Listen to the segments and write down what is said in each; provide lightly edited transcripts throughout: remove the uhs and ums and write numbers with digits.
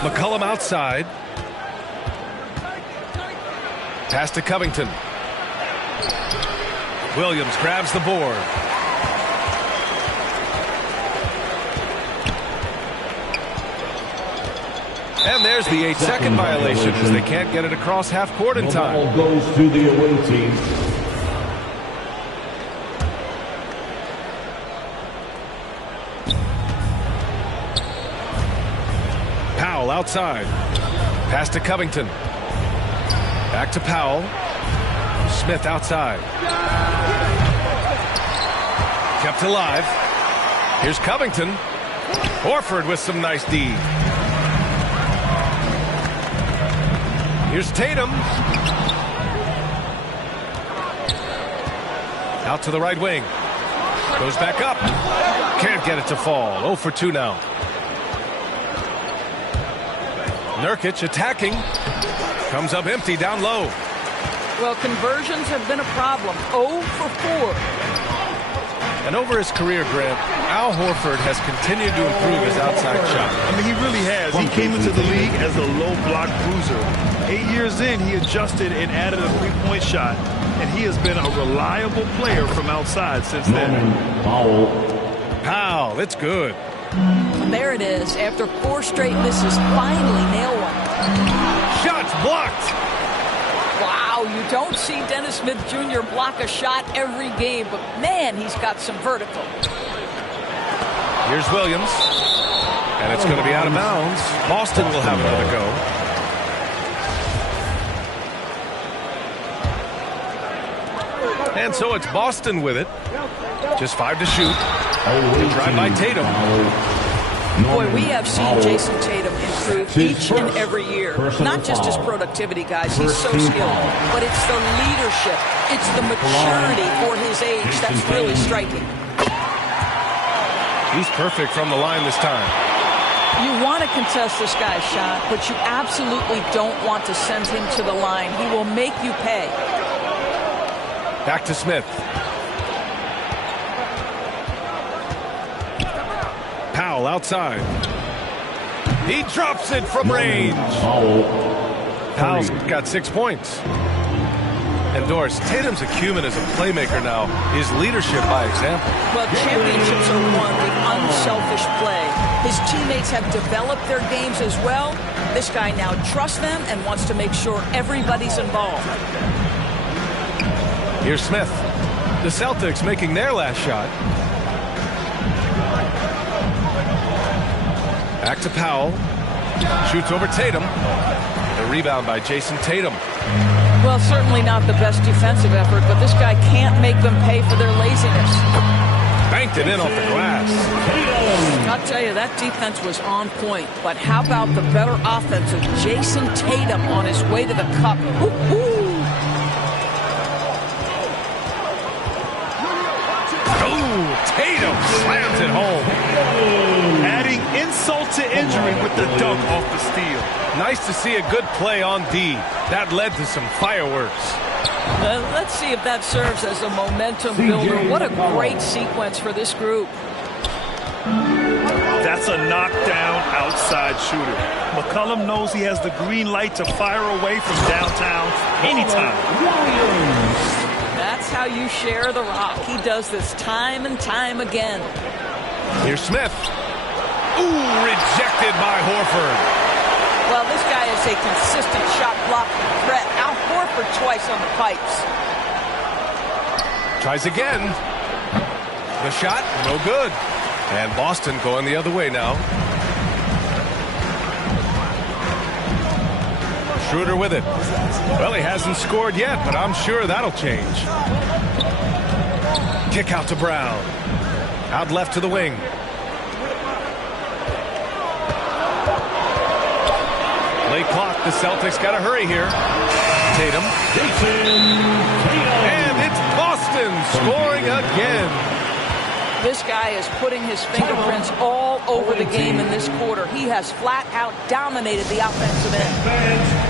McCollum outside. Pass to Covington. Williams grabs the board. And there's the 8-second violation as they can't get it across half court in time. The ball goes to the away team. Powell outside. Pass to Covington. Back to Powell. Smith outside. Kept alive. Here's Covington. Horford with some nice D. Here's Tatum. Out to the right wing. Goes back up. Can't get it to fall. 0 for 2 now. Nurkic attacking. Comes up empty down low. Well, conversions have been a problem. 0 for 4. And over his career, Grant, Al Horford has continued to improve his outside shot. I mean, he really has. He came into the league as a low block bruiser. 8 years in, he adjusted and added a three-point shot. And he has been a reliable player from outside since then. Powell, it's good. There it is. After 4 straight misses, finally nail one. Shots blocked. Wow, you don't see Dennis Smith Jr. block a shot every game, but man, he's got some vertical. Here's Williams. And it's going to be out of bounds. Boston will have another go. And so it's Boston with it. Just 5 to shoot. Good drive by Tatum. Boy, we have seen Jason Tatum improve each and every year. Not just his productivity, guys. He's so skilled. But it's the leadership. It's the maturity for his age that's really striking. He's perfect from the line this time. You want to contest this guy's shot, but you absolutely don't want to send him to the line. He will make you pay. Back to Smith. Powell outside. He drops it from range. Powell's got 6 points. And Doris, Tatum's acumen as a playmaker now is leadership by example. Well, championships are won with unselfish play. His teammates have developed their games as well. This guy now trusts them and wants to make sure everybody's involved. Here's Smith. The Celtics making their last shot. Back to Powell. Shoots over Tatum. A rebound by Jason Tatum. Well, certainly not the best defensive effort, but this guy can't make them pay for their laziness. Banked it in off the glass. I'll tell you, that defense was on point. But how about the better offense of Jason Tatum on his way to the cup? Woo-hoo! Tatum slams it home. Adding insult to injury with the dunk off the steal. Nice to see a good play on D. That led to some fireworks. Let's see if that serves as a momentum builder. What a great sequence for this group. That's a knockdown outside shooter. McCollum knows he has the green light to fire away from downtown anytime. That's how you share the rock. He does this time and time again. Here's Smith. Ooh, rejected by Horford. Well, this guy is a consistent shot blocking threat. Al Horford twice on the pipes. Tries again. The shot, no good. And Boston going the other way now. Schroeder with it. Well, he hasn't scored yet, but I'm sure that'll change. Kick out to Brown. Out left to the wing. Late clock. The Celtics got to hurry here. Tatum. And it's Boston scoring again. This guy is putting his fingerprints all over the game in this quarter. He has flat out dominated the offensive end.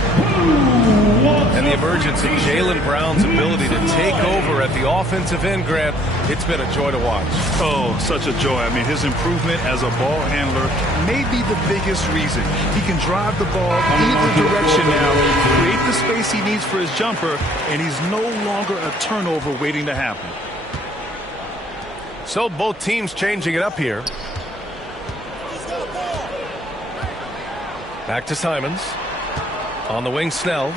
And the emergence of Jaylen Brown's ability to take over at the offensive end, Grant, it's been a joy to watch. Oh, such a joy. I mean, his improvement as a ball handler may be the biggest reason. He can drive the ball either direction now, create the space he needs for his jumper, and he's no longer a turnover waiting to happen. So both teams changing it up here. Back to Simons. On the wing, Snell.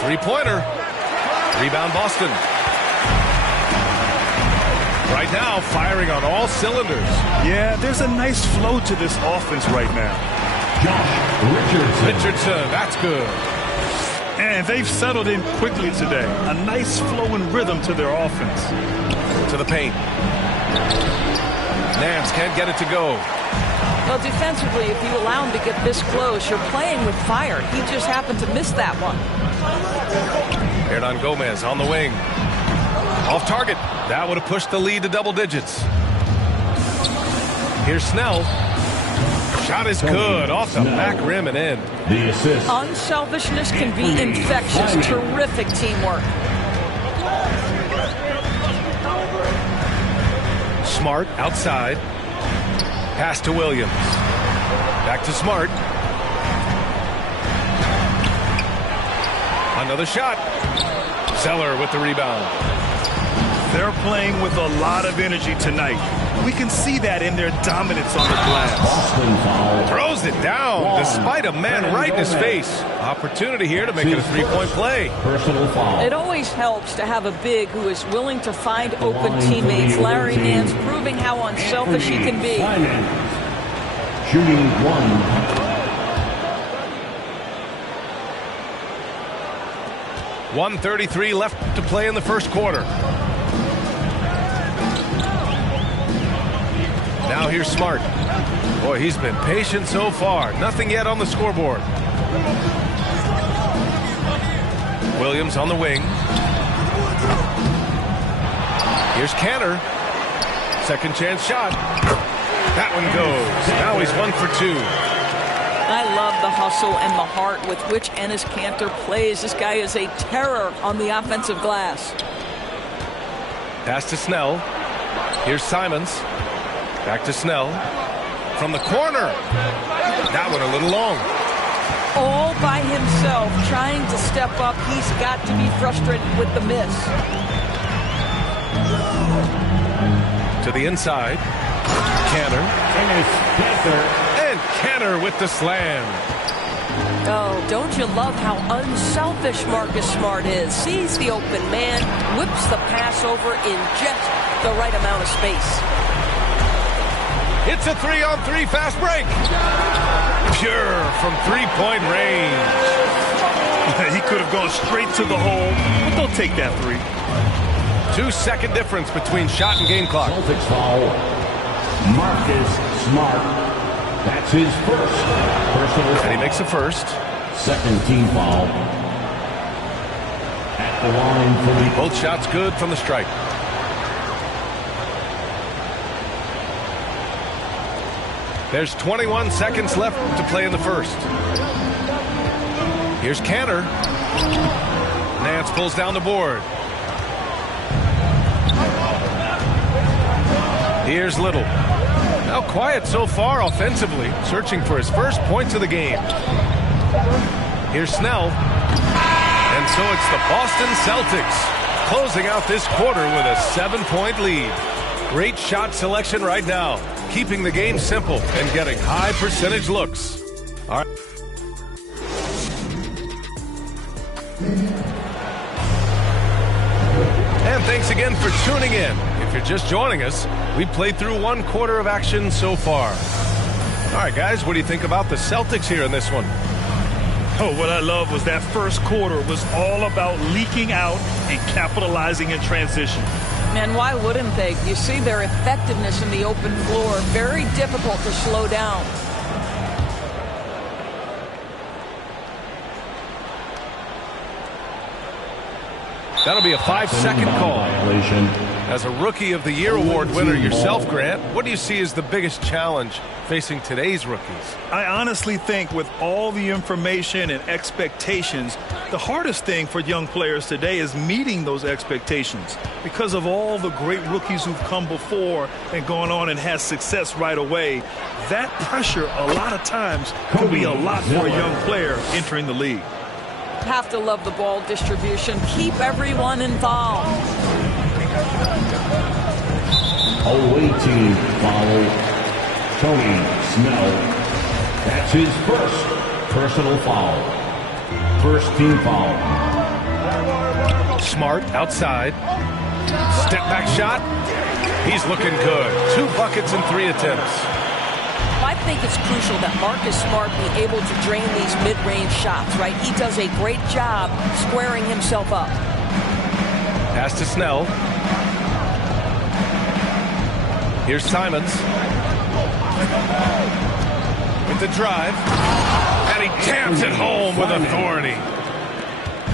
Three-pointer. Rebound, Boston. Right now, firing on all cylinders. Yeah, there's a nice flow to this offense right now. Richardson, that's good. And they've settled in quickly today. A nice flow and rhythm to their offense. To the paint. Nance can't get it to go. Well, defensively, if you allow him to get this close, you're playing with fire. He just happened to miss that one. Hernan Gomez on the wing. Off target. That would have pushed the lead to double digits. Here's Snell. Shot is good. Off the back rim and in. The assist. Unselfishness can be infectious. Terrific teamwork. Smart outside. Pass to Williams. Back to Smart. Another shot. Zeller with the rebound. They're playing with a lot of energy tonight. We can see that in their dominance on the glass. Throws it down despite a man right in his face. Opportunity here to make it a three-point play. Personal foul. It always helps to have a big who is willing to find open teammates. Larry Nance proving how unselfish he can be. Shooting one. 1:33 left to play in the first quarter. Now here's Smart. Boy, he's been patient so far. Nothing yet on the scoreboard. Williams on the wing. Here's Cantor. Second chance shot. That one goes. Now he's 1 for 2. I love the hustle and the heart with which Enes Kanter plays. This guy is a terror on the offensive glass. Pass to Snell. Here's Simons. Back to Snell. From the corner. That one a little long. All by himself, trying to step up. He's got to be frustrated with the miss. To the inside. Cantor. And Cantor with the slam. Oh, don't you love how unselfish Marcus Smart is? Sees the open man, whips the pass over in just the right amount of space. It's a 3-on-3 fast break. Pure from three-point range. He could have gone straight to the hole, but they'll take that three. 2-second difference between shot and game clock. Celtics foul. Marcus Smart. That's his first personal foul. And he makes the first. Second team foul. At the line for the... Both shots good from the stripe. There's 21 seconds left to play in the first. Here's Cantor. Nance pulls down the board. Here's Little. Now quiet so far offensively, searching for his first points of the game. Here's Snell. And so it's the Boston Celtics closing out this quarter with a 7-point lead. Great shot selection right now, keeping the game simple and getting high percentage looks. All right. And thanks again for tuning in. If you're just joining us, we played through one quarter of action so far. All right, guys, what do you think about the Celtics here in this one? Oh, what I love was that first quarter was all about leaking out and capitalizing in transition. And why wouldn't they? You see their effectiveness in the open floor. Very difficult to slow down. That'll be a 5-second call. Violation. As a Rookie of the Year award winner yourself, Grant, what do you see as the biggest challenge facing today's rookies? I honestly think with all the information and expectations, the hardest thing for young players today is meeting those expectations because of all the great rookies who've come before and gone on and had success right away. That pressure a lot of times can be a lot for a young player entering the league. Have to love the ball distribution. Keep everyone involved. Awaiting foul, Tony Snell. That's his first personal foul. First team foul. Smart outside. Step back shot. He's looking good. 2 buckets in 3 attempts. I think it's crucial that Marcus Smart be able to drain these mid-range shots, right? He does a great job squaring himself up. Pass to Snell. Here's Simons. With the drive. And he jams it home with authority.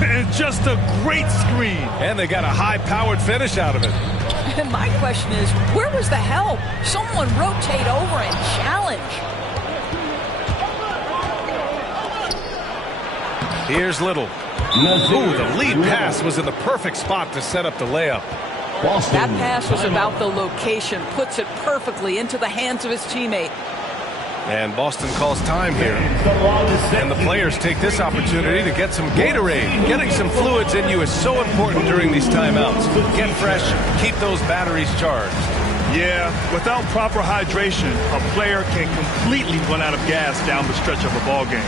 And just a great screen. And they got a high-powered finish out of it. And my question is, where was the help? Someone rotate over and challenge. Here's Little. Ooh, the lead pass was in the perfect spot to set up the layup. That pass was about the location, puts it perfectly into the hands of his teammate. And Boston calls time here. And the players take this opportunity to get some Gatorade. Getting some fluids in you is so important during these timeouts. Get fresh, keep those batteries charged. Yeah, without proper hydration, a player can completely run out of gas down the stretch of a ball game.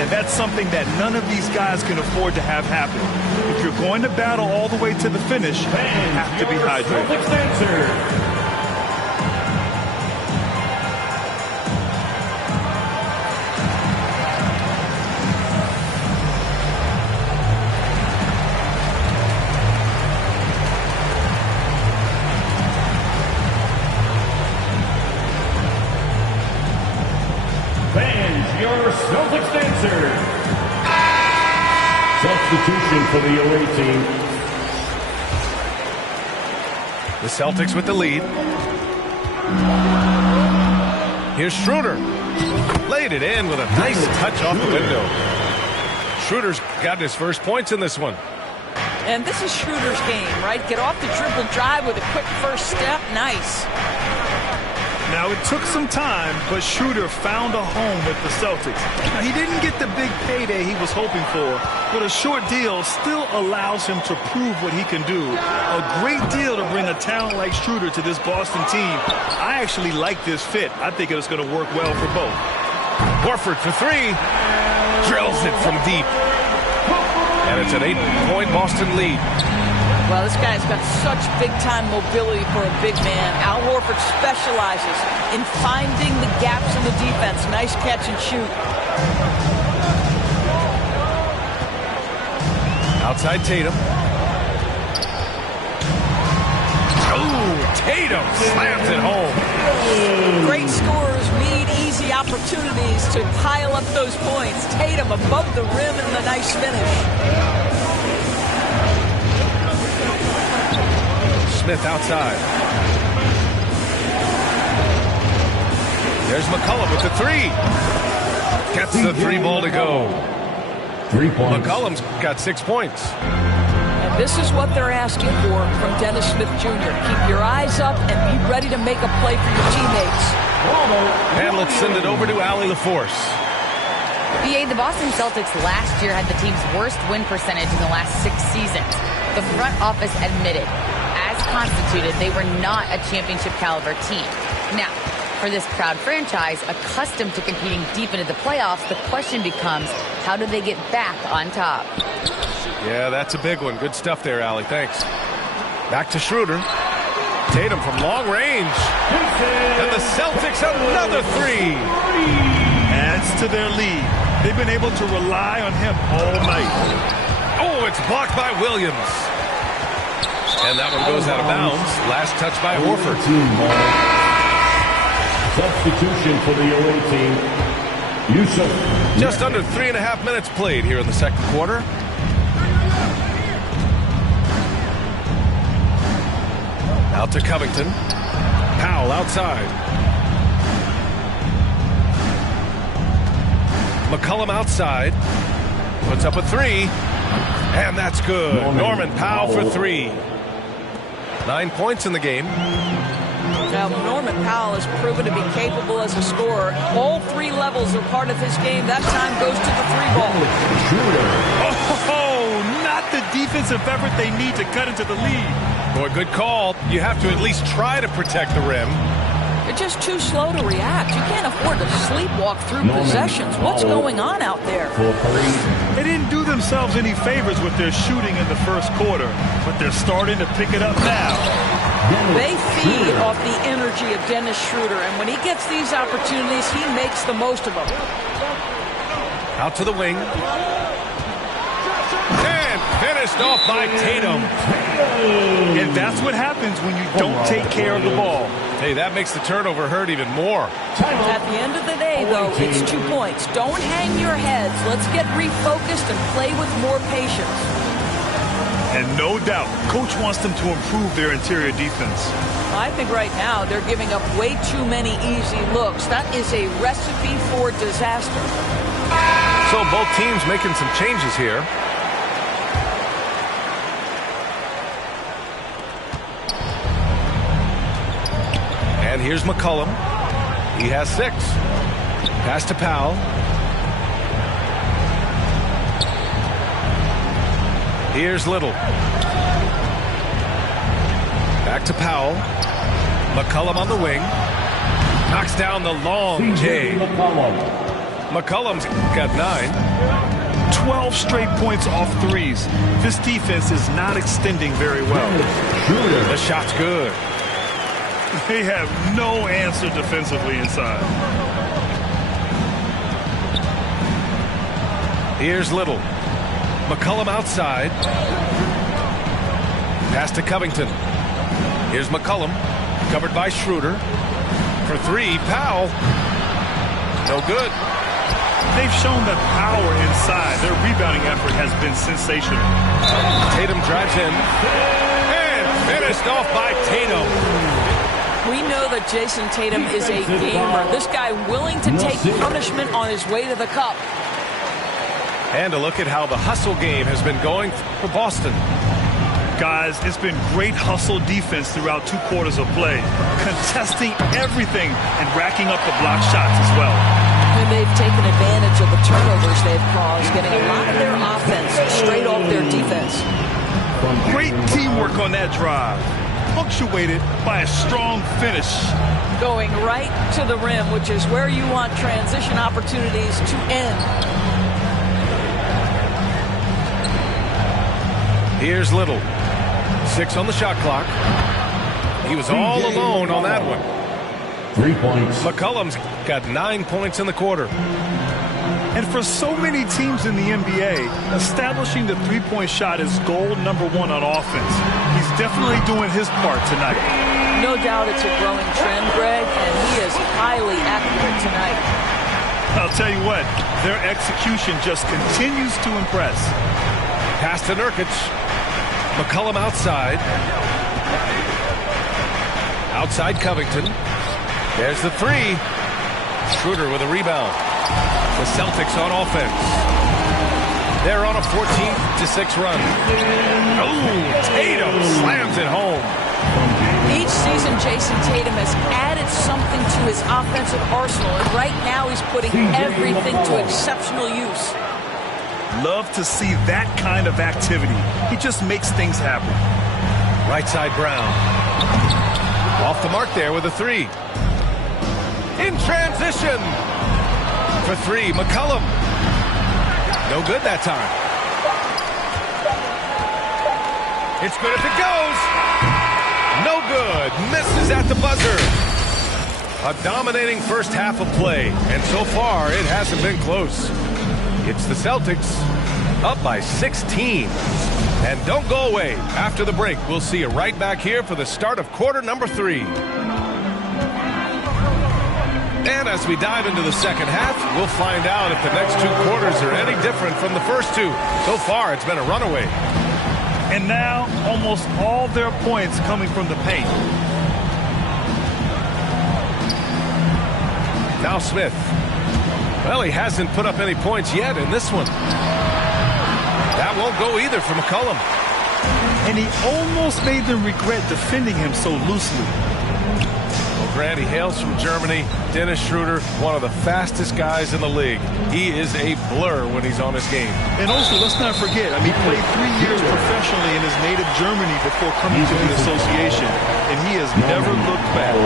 And that's something that none of these guys can afford to have happen. If you're going to battle all the way to the finish, you have to be hydrated. Celtics dancer. Substitution for the away team. The Celtics with the lead. Here's Schroeder. Laid it in with a nice touch off the window. Schroeder's got his first points in this one. And this is Schroeder's game, right? Get off the dribble drive with a quick first step. Nice. Now, it took some time, but Schroeder found a home with the Celtics. Now, he didn't get the big payday he was hoping for, but a short deal still allows him to prove what he can do. A great deal to bring a talent like Schroeder to this Boston team. I actually like this fit. I think it's going to work well for both. Horford for 3. Drills it from deep. And it's an 8-point Boston lead. Well, this guy's got such big-time mobility for a big man. Al Horford specializes in finding the gaps in the defense. Nice catch and shoot. Outside Tatum. Oh, Tatum slams it home. Great scorers need easy opportunities to pile up those points. Tatum above the rim and the nice finish. Smith outside. There's McCollum with the 3. Gets the 3 ball to go. 3 points. McCollum's got 6 points. And this is what they're asking for from Dennis Smith Jr. Keep your eyes up and be ready to make a play for your teammates. And let's send it over to Allie LaForce. BA, the Boston Celtics last year had the team's worst win percentage in the last 6 seasons. The front office admitted, as constituted, they were not a championship caliber team. Now, for this proud franchise, accustomed to competing deep into the playoffs, the question becomes, how do they get back on top? Yeah, that's a big one. Good stuff there, Allie. Thanks. Back to Schroeder. Tatum from long range. And the Celtics another 3. Adds to their lead. They've been able to rely on him all night. Oh, it's blocked by Williams. And that one goes out of bounds. Last touch by Horford. Substitution for the away team. Yusuf. Just under 3.5 minutes played here in the second quarter. Out to Covington. Powell outside. McCollum outside. Puts up a three. And that's good. Norman Powell for three. 9 points in the game. Now, Norman Powell has proven to be capable as a scorer. All three levels are part of his game. That time goes to the three ball. Oh, not the defensive effort they need to cut into the lead. Boy, good call. You have to at least try to protect the rim. They're just too slow to react. You can't afford to sleepwalk through possessions. What's going on out there? They didn't do themselves any favors with their shooting in the first quarter, but they're starting to pick it up now. They feed off the energy of Dennis Schroeder, and when he gets these opportunities, he makes the most of them. Out to the wing. And finished off by Tatum. And that's what happens when you don't take care of the ball. Hey, that makes the turnover hurt even more. At the end of the day, though, it's 2 points. Don't hang your heads. Let's get refocused and play with more patience. And no doubt, Coach wants them to improve their interior defense. I think right now they're giving up way too many easy looks. That is a recipe for disaster. So both teams making some changes here. And here's McCollum. He has 6. Pass to Powell. Here's Little. Back to Powell. McCollum on the wing. Knocks down the long J. McCollum's got 9. 12 straight points off threes. This defense is not extending very well. The shot's good. They have no answer defensively inside. Here's Little. McCollum outside. Pass to Covington. Here's McCollum. Covered by Schroeder. For 3, Powell. No good. They've shown that power inside. Their rebounding effort has been sensational. Tatum drives in. And finished off by Tatum. We know that Jason Tatum is a gamer. This guy willing to take punishment on his way to the cup. And a look at how the hustle game has been going for Boston. Guys, it's been great hustle defense throughout 2 quarters of play, contesting everything and racking up the block shots as well. And they've taken advantage of the turnovers they've caused, getting a lot of their offense straight off their defense. Great teamwork on that drive, punctuated by a strong finish. Going right to the rim, which is where you want transition opportunities to end. Here's Little. 6 on the shot clock. He was all alone on that one. 3 points. McCollum's got 9 points in the quarter. And for so many teams in the NBA, establishing the three-point shot is goal number 1 on offense. He's definitely doing his part tonight. No doubt it's a growing trend, Greg, and he is highly accurate tonight. I'll tell you what, their execution just continues to impress. Pass to Nurkic. McCollum outside. Outside Covington. There's the 3. Schroeder with a rebound. The Celtics on offense. They're on a 14-6 run. Oh, Tatum slams it home. Each season, Jason Tatum has added something to his offensive arsenal, and right now he's putting everything to exceptional use. Love to see that kind of activity. He just makes things happen. Right side Brown. Off the mark there with a 3. In transition. For 3, McCollum. No good that time. It's good if it goes. No good. Misses at the buzzer. A dominating first half of play, and so far it hasn't been close. It's the Celtics up by 16. And don't go away. After the break, we'll see you right back here for the start of quarter number 3. And as we dive into the second half, we'll find out if the next 2 quarters are any different from the first 2. So far, it's been a runaway. And now almost all their points coming from the paint. Now Smith. Well, he hasn't put up any points yet in this one. That won't go either for McCollum. And he almost made them regret defending him so loosely. Well, Grant, he hails from Germany. Dennis Schroeder, one of the fastest guys in the league. He is a blur when he's on his game. And also, let's not forget, he played 3 years professionally in his native Germany before coming to the association, and he has never looked back.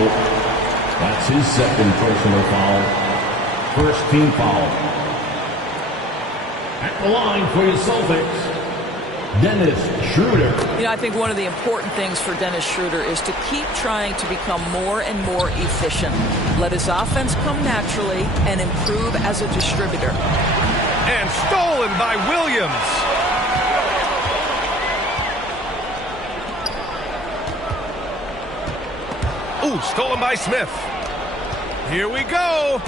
That's his second personal foul. First team foul. At the line for the Celtics, Dennis Schroeder. I think one of the important things for Dennis Schroeder is to keep trying to become more and more efficient. Let his offense come naturally and improve as a distributor. And stolen by Williams. Ooh, stolen by Smith. Here we go.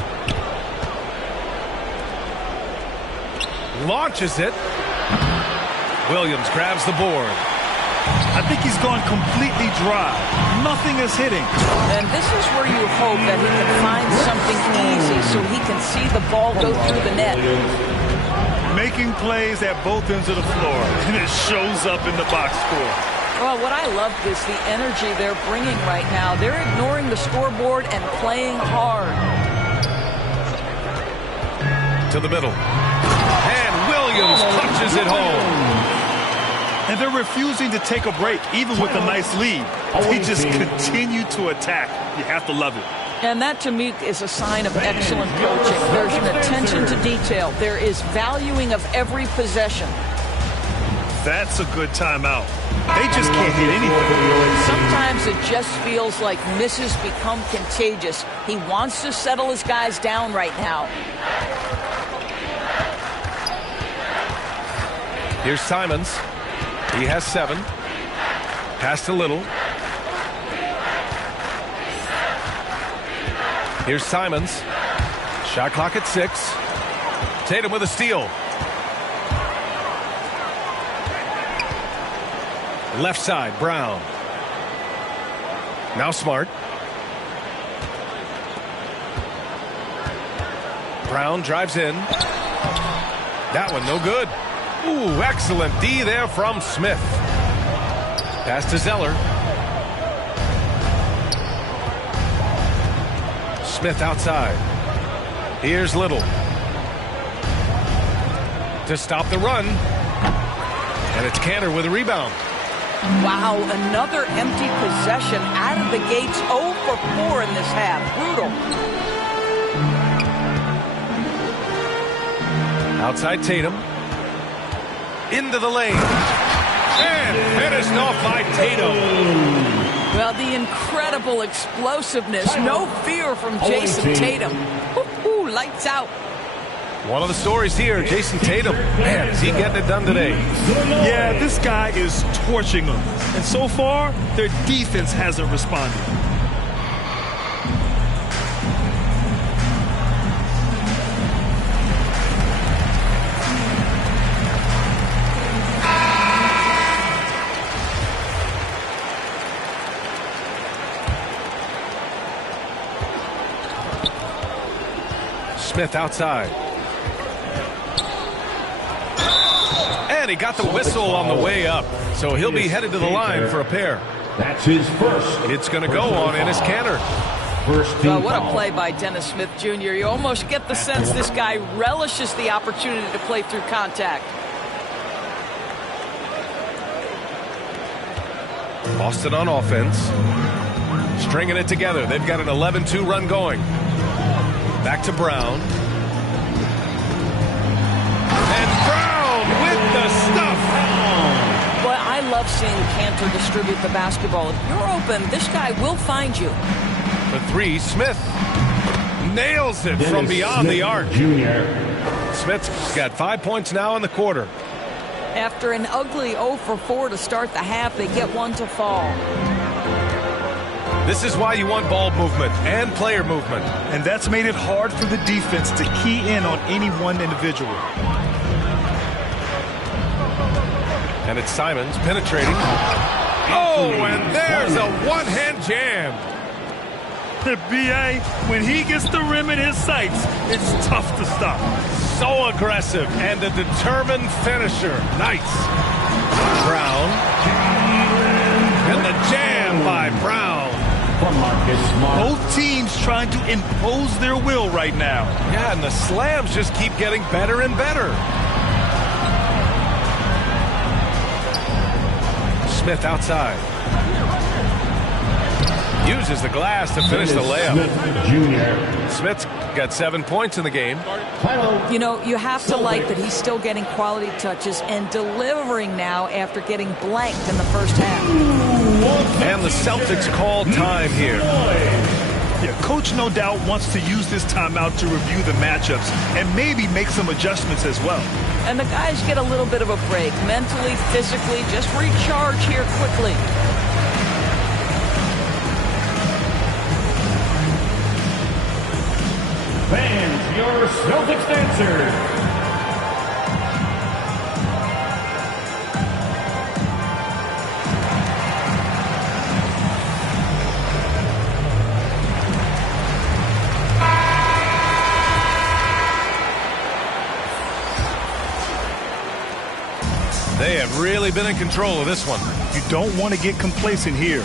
Launches it. Williams grabs the board. I think he's gone completely dry. Nothing is hitting. And this is where you hope that he can find something easy so he can see the ball go through the net. Making plays at both ends of the floor, and it shows up in the box score. Well, what I love is the energy they're bringing right now. They're ignoring the scoreboard and playing hard. To the middle. And Williams punches it home. And they're refusing to take a break, even with a nice lead. They just continue to attack. You have to love it. And that, to me, is a sign of excellent coaching. There's an attention to detail. There is valuing of every possession. That's a good timeout. They just can't hit anything. Sometimes it just feels like misses become contagious. He wants to settle his guys down right now. Here's Simons. He has 7. Passed a little. Here's Simons. Shot clock at 6. Tatum with a steal. Left side, Brown. Now Smart. Brown drives in. That one no good. Ooh, excellent D there from Smith. Pass to Zeller. Smith outside. Here's Little. To stop the run. And it's Cantor with a rebound. Wow, another empty possession out of the gates. 0 for 4 in this half. Brutal. Outside Tatum. Into the lane. And finished off by Tatum. Well, the incredible explosiveness. No fear from Jason Tatum. Ooh, lights out. One of the stories here, Jason Tatum. Man, is he getting it done today? Yeah, this guy is torching them. And so far, their defense hasn't responded. Smith outside. And he got the whistle on the way up. So he'll be headed to the line for a pair. That's his first. It's going to go on Enes Kanter. Well, what a play by Dennis Smith Jr. You almost get the sense this guy relishes the opportunity to play through contact. Boston on offense. Stringing it together. They've got an 11-2 run going. Back to Brown. And Brown with the stuff. Well, I love seeing Kanter distribute the basketball. If you're open, this guy will find you. The 3, Smith. Nails it from beyond the arc. Smith's got 5 points now in the quarter. After an ugly 0 for 4 to start the half, they get 1 to fall. This is why you want ball movement and player movement. And that's made it hard for the defense to key in on any one individual. And it's Simons penetrating. Oh, and there's a one-hand jam. B.A., when he gets the rim in his sights, it's tough to stop. So aggressive and a determined finisher. Nice. Brown. And the jam by Brown. Both teams trying to impose their will right now. Yeah, and the slams just keep getting better and better. Smith outside. Uses the glass to finish the layup. Smith's got 7 points in the game. You know, you have to like that he's still getting quality touches and delivering now after getting blanked in the first half. And the Celtics call time here. Yeah, Coach no doubt wants to use this timeout to review the matchups and maybe make some adjustments as well. And the guys get a little bit of a break, mentally, physically, just recharge here quickly. Fans, your Celtics answer. They have really been in control of this one. You don't want to get complacent here.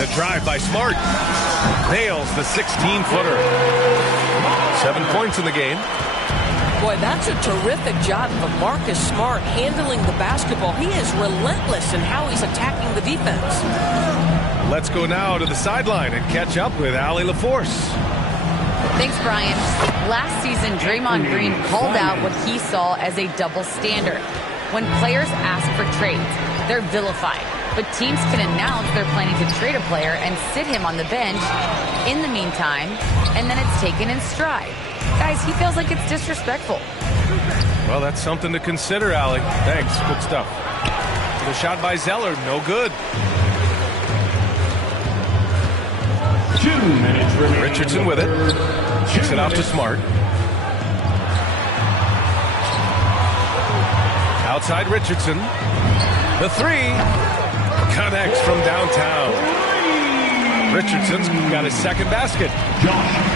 The drive by Smart. Nails the 16-footer. 7 points in the game. Boy, that's a terrific job of Marcus Smart handling the basketball. He is relentless in how he's attacking the defense. Let's go now to the sideline and catch up with Allie LaForce. Thanks, Brian. Last season, Draymond Green called out what he saw as a double standard. When players ask for trades, they're vilified. But teams can announce they're planning to trade a player and sit him on the bench in the meantime, and then it's taken in stride. Guys, he feels like it's disrespectful. Well, that's something to consider, Allie. Thanks. Good stuff. The shot by Zeller, no good. 2 minutes remaining. Richardson with it. Kicks it off to Smart. Outside Richardson. The three connects from downtown. Richardson's got his second basket.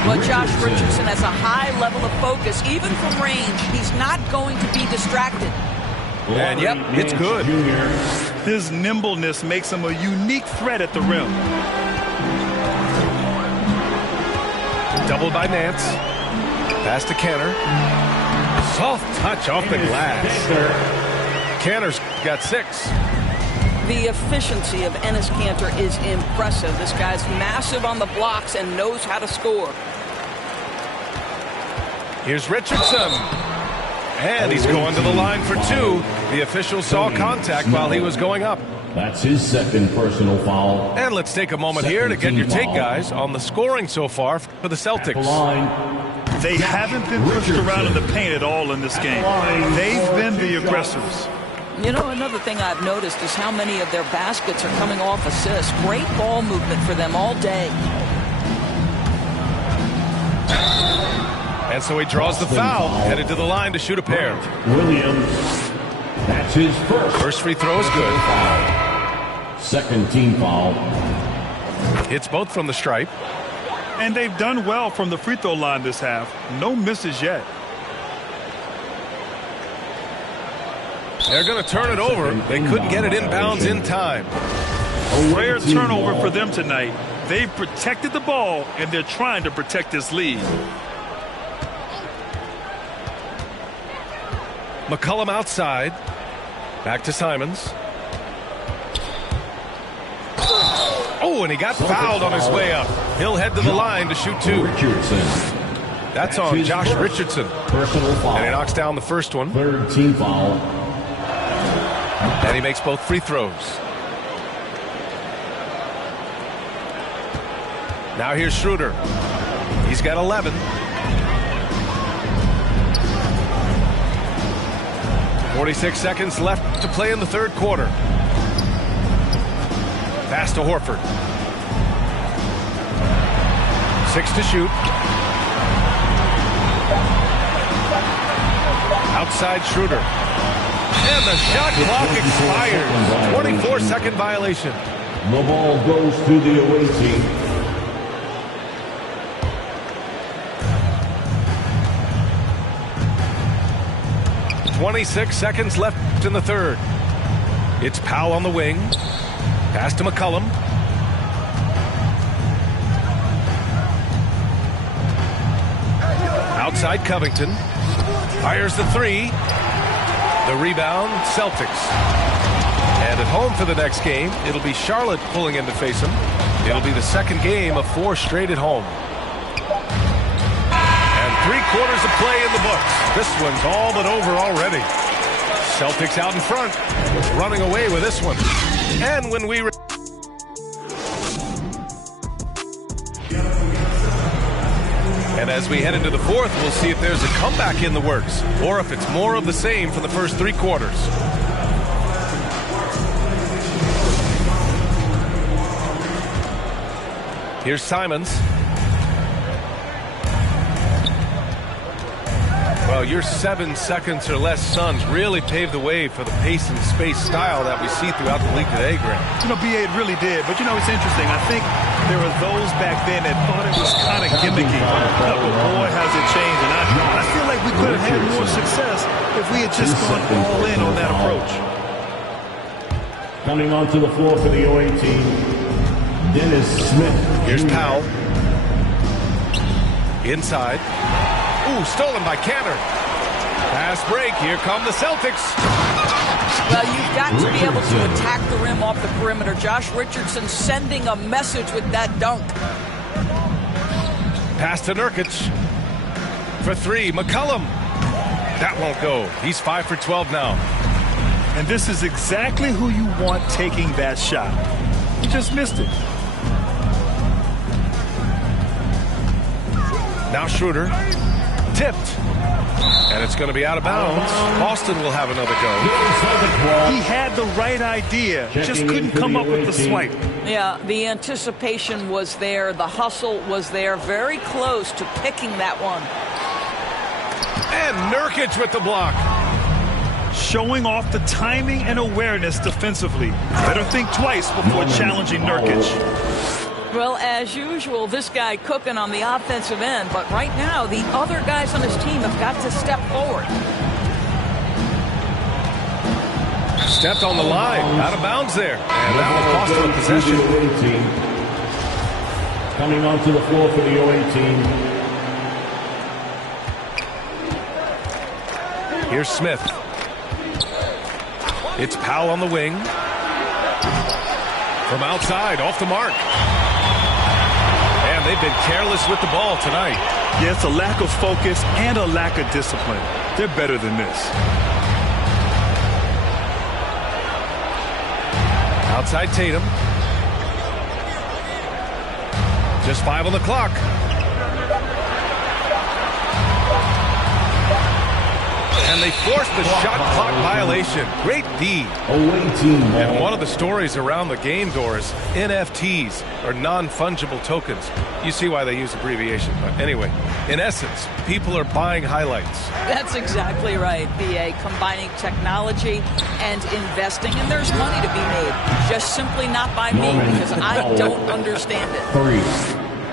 Well, Josh Richardson has a high level of focus. Even from range, he's not going to be distracted. And yep, it's good. His nimbleness makes him a unique threat at the rim. Doubled by Nance. Pass to Canner. Soft touch off the glass. Canner's got 6. The efficiency of Enes Kanter is impressive. This guy's massive on the blocks and knows how to score. Here's Richardson. And he's going to the line for 2. The official saw contact while he was going up. That's his second personal foul. And let's take a moment here to get your take, guys, on the scoring so far for the Celtics. They haven't been pushed around in the paint at all in this game. They've been the aggressors. You know, another thing I've noticed is how many of their baskets are coming off assists. Great ball movement for them all day. And so he draws the foul, headed to the line to shoot a pair. Williams, that's his First free throw is good. Second team foul. Hits both from the stripe. And they've done well from the free throw line this half. No misses yet. They're going to turn it over. They couldn't get it inbounds in time. A rare turnover for them tonight. They've protected the ball, and they're trying to protect this lead. McCollum outside. Back to Simons. Oh, and he got fouled on his way up. He'll head to the line to shoot 2. That's on Josh Richardson. And he knocks down the first one. Third team foul. And he makes both free throws. Now here's Schroeder. He's got 11. .46 seconds left to play in the third quarter. Pass to Horford. 6 to shoot. Outside Schroeder. And the shot clock expires. 24-second violation. The ball goes to the away team. .26 seconds left in the third. It's Powell on the wing. Pass to McCollum. Outside Covington. Fires the three. The rebound, Celtics. And at home for the next game, it'll be Charlotte pulling in to face them. It'll be the second game of 4 straight at home. And 3/4 of play in the books. This one's all but over already. Celtics out in front, running away with this one. And when we... And as we head into the fourth, we'll see if there's a comeback in the works, or if it's more of the same for the first 3 quarters. Here's Simons. Well, your 7 seconds or less Suns really paved the way for the pace and space style that we see throughout the league today, Graham. You know, B.A., it really did. But, you know, it's interesting. I think there were those back then that thought it was kind of gimmicky. But boy, has it changed. And I feel like we could have had more success if we had just gone all in on that approach. Coming onto the floor for the OA team, Dennis Smith. Here's Powell. Inside. Ooh, stolen by Cantor. Pass break. Here come the Celtics. Well, you've got to be able to attack the rim off the perimeter. Josh Richardson sending a message with that dunk. Pass to Nurkic. For 3, McCollum. That won't go. He's 5 for 12 now. And this is exactly who you want taking that shot. He just missed it. Now Schroeder. Tipped. And it's going to be out of bounds. Boston will have another go. He had the right idea, just couldn't come up with the swipe. Yeah, the anticipation was there. The hustle was there. Very close to picking that one. And Nurkic with the block. Showing off the timing and awareness defensively. Better think twice before challenging Nurkic. Well, as usual, this guy cooking on the offensive end, but right now the other guys on his team have got to step forward. Stepped on the line, out of bounds there, and that will cost him a possession. Coming onto the floor for the OA team. Here's Smith. It's Powell on the wing. From outside, off the mark. And they've been careless with the ball tonight. Yeah, it's a lack of focus and a lack of discipline. They're better than this. Outside Tatum. Just 5 on the clock. And they forced the shot clock violation. Great D. And one of the stories around the game, Doris, NFTs, or non-fungible tokens. You see why they use abbreviation. But anyway, in essence, people are buying highlights. That's exactly right, B.A. Combining technology and investing. And there's money to be made. Just simply not by me, because I don't understand it.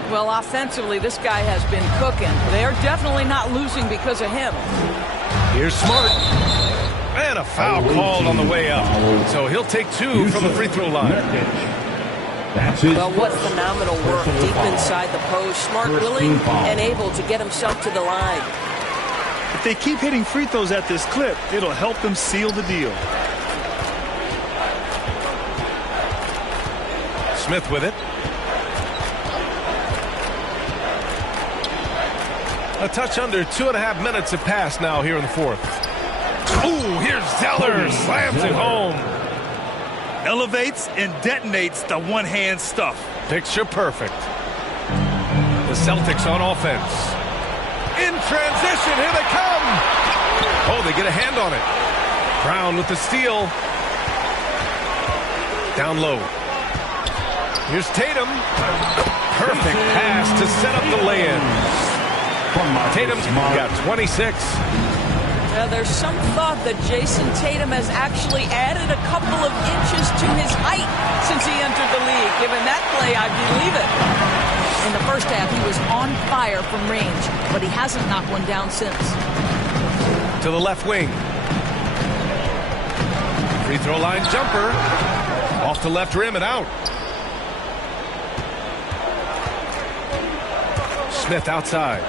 Well, offensively, this guy has been cooking. They're definitely not losing because of him. Here's Smart. And a foul called on the way up. So he'll take 2 from the free throw line. Well, what phenomenal work deep inside the post. Smart, willing, and able to get himself to the line. If they keep hitting free throws at this clip, it'll help them seal the deal. Smith with it. A touch under 2.5 minutes have passed now here in the fourth. Ooh, here's Zeller. Slams it home. Elevates and detonates the one-hand stuff. Picture perfect. The Celtics on offense. In transition, here they come. Oh, they get a hand on it. Brown with the steal. Down low. Here's Tatum. Perfect pass to set up the lay-in. Tatum's got 26. Now, there's some thought that Jason Tatum has actually added a couple of inches to his height since he entered the league. Given that play, I believe it. In the first half, he was on fire from range, but he hasn't knocked one down since. To the left wing. Free throw line jumper. Off the left rim and out. Smith outside.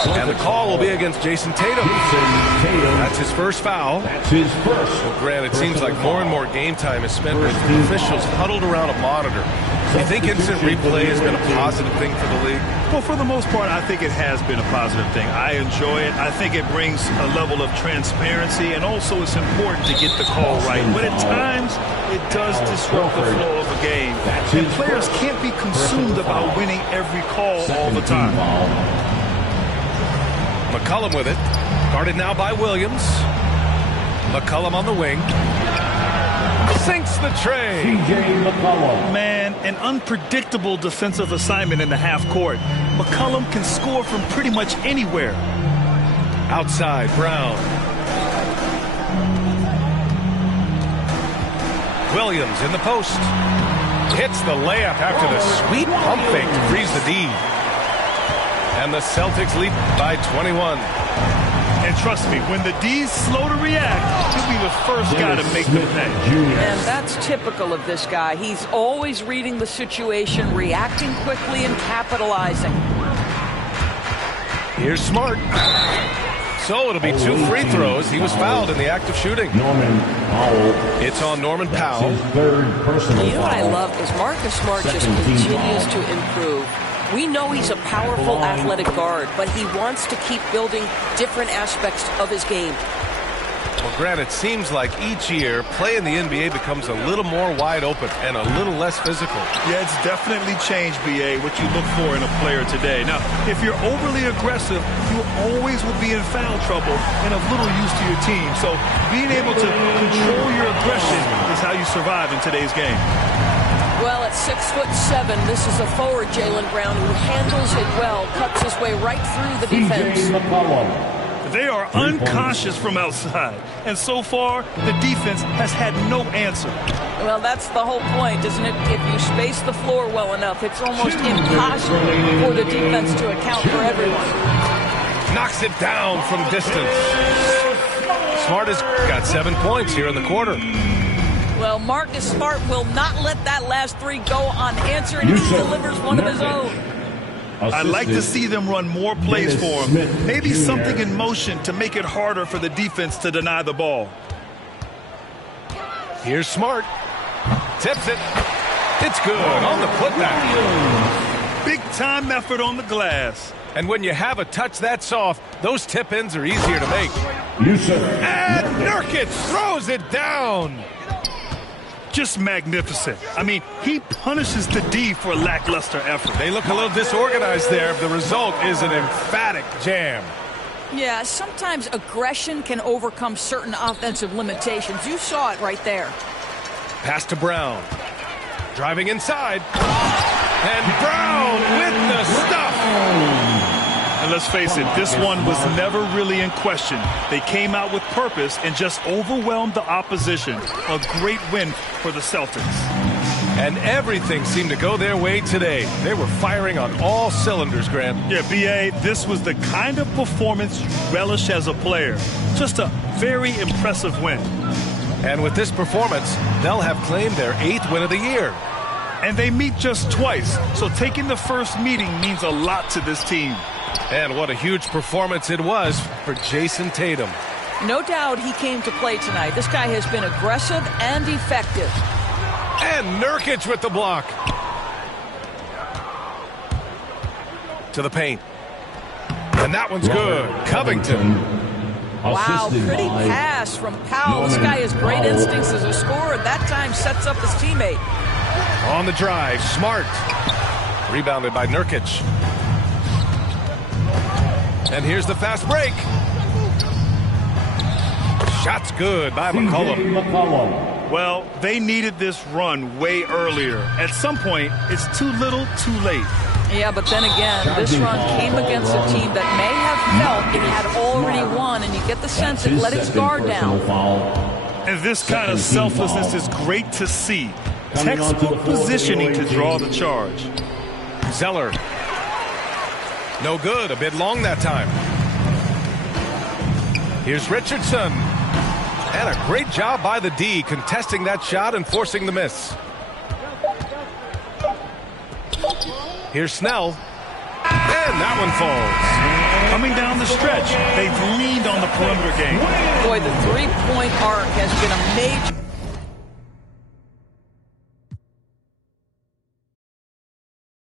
And the call will be against Jason Tatum. That's his first foul. That's his first. Well, Grant, it seems like more and more game time is spent with officials huddled around a monitor. Do you think instant replay has been a positive thing for the league? Well, for the most part, I think it has been a positive thing. I enjoy it. I think it brings a level of transparency, and also it's important to get the call right. But at times, it does disrupt the flow of a game. And players can't be consumed about winning every call all the time. McCollum with it. Guarded now by Williams. McCollum on the wing. Sinks the tray. Man, an unpredictable defensive assignment in the half court. McCollum can score from pretty much anywhere. Outside, Brown. Williams in the post. Hits the layup after the sweet pump fake to freeze the D. And the Celtics lead by 21. And trust me, when the D's slow to react, he'll be the first guy to make the pay. And that's typical of this guy. He's always reading the situation, reacting quickly, and capitalizing. Here's Smart. So it'll be 2 free throws. He was fouled in the act of shooting. Norman Powell. It's on Norman Powell. His third personal You know what I foul. love is Marcus Smart just continues to improve. We know he's a powerful athletic guard, but he wants to keep building different aspects of his game. Well, Grant, it seems like each year, play in the NBA becomes a little more wide open and a little less physical. Yeah, it's definitely changed, B.A., what you look for in a player today. Now, if you're overly aggressive, you always will be in foul trouble and of little use to your team. So being able to control your aggression is how you survive in today's game. Well, at 6'7", this is a forward, Jaylen Brown, who handles it well, cuts his way right through the defense. They are unconscious from outside, and so far, the defense has had no answer. Well, that's the whole point, isn't it? If you space the floor well enough, it's almost impossible for the defense to account for everyone. Knocks it down from distance. Smart has got 7 points here in the quarter. Well, Marcus Smart will not let that last 3 go unanswered. He delivers one of his own. I'd like to see them run more plays for him. Maybe something in motion to make it harder for the defense to deny the ball. Here's Smart. Tips it. It's good on the putback. Big time effort on the glass. And when you have a touch that soft, those tip-ins are easier to make. And Nurkic throws it down. Just magnificent. I mean, he punishes the D for lackluster effort. They look a little disorganized there. The result is an emphatic jam. Yeah, sometimes aggression can overcome certain offensive limitations. You saw it right there. Pass to Brown. Driving inside. And Brown with the stuff. And let's face it, this one was never really in question. They came out with purpose and just overwhelmed the opposition. A great win for the Celtics. And everything seemed to go their way today. They were firing on all cylinders, Grant. Yeah, B.A., this was the kind of performance you relish as a player. Just a very impressive win. And with this performance, they'll have claimed their 8th win of the year. And they meet just twice, so taking the first meeting means a lot to this team. And what a huge performance it was for Jason Tatum. No doubt he came to play tonight. This guy has been aggressive and effective. And Nurkic with the block. To the paint. And that one's good. Covington. Wow, pretty pass from Powell. This guy has great instincts as a scorer. That time sets up his teammate. On the drive, Smart. Rebounded by Nurkic. And here's the fast break. Shot's good by McCollum. Well, they needed this run way earlier. At some point, it's too little, too late. Yeah, but then again, this run came against a team that may have felt it had already won, and you get the sense and let its guard down. And this kind of selflessness is great to see. Textbook positioning to draw the charge. Zeller. No good. A bit long that time. Here's Richardson. And a great job by the D contesting that shot and forcing the miss. Here's Snell. And that one falls. Coming down the stretch, they've leaned on the perimeter game. Boy, the three-point arc has been a major...